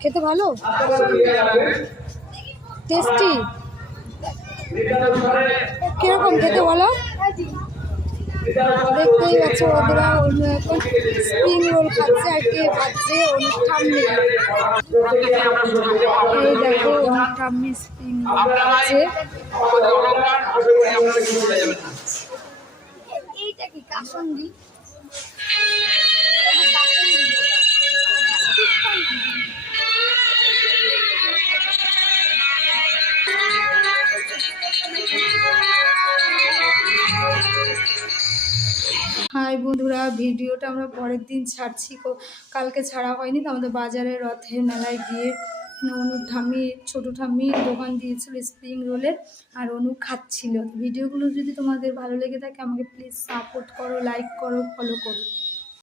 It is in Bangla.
খেতে ভালো, টেস্টি। কিরকম খেতে বলো? দেখতেই পাচ্ছ বন্ধুরা, অন্য এখন স্প্রিং রোল খাচ্ছে আর কি খাচ্ছে অনুষ্ঠান নেই। এই দেখো ঠাম্মি স্প্রিং রোল খাচ্ছে। এইটা কি কাসন্দি? হাই বন্ধুরা, ভিডিওটা আমরা পরের দিন ছাড়ছি, কালকে ছাড়া হয়নি তো। আমাদের বাজারে রথের মেলায় গিয়ে অনু ঠাম্মি, ছোটো ঠাম্মি দোকান দিয়েছিল স্প্রিং রোলের, আর অনু খাচ্ছিল। ভিডিওগুলো যদি তোমাদের ভালো লেগে থাকে আমাকে প্লিজ সাপোর্ট করো, লাইক করো, ফলো করো।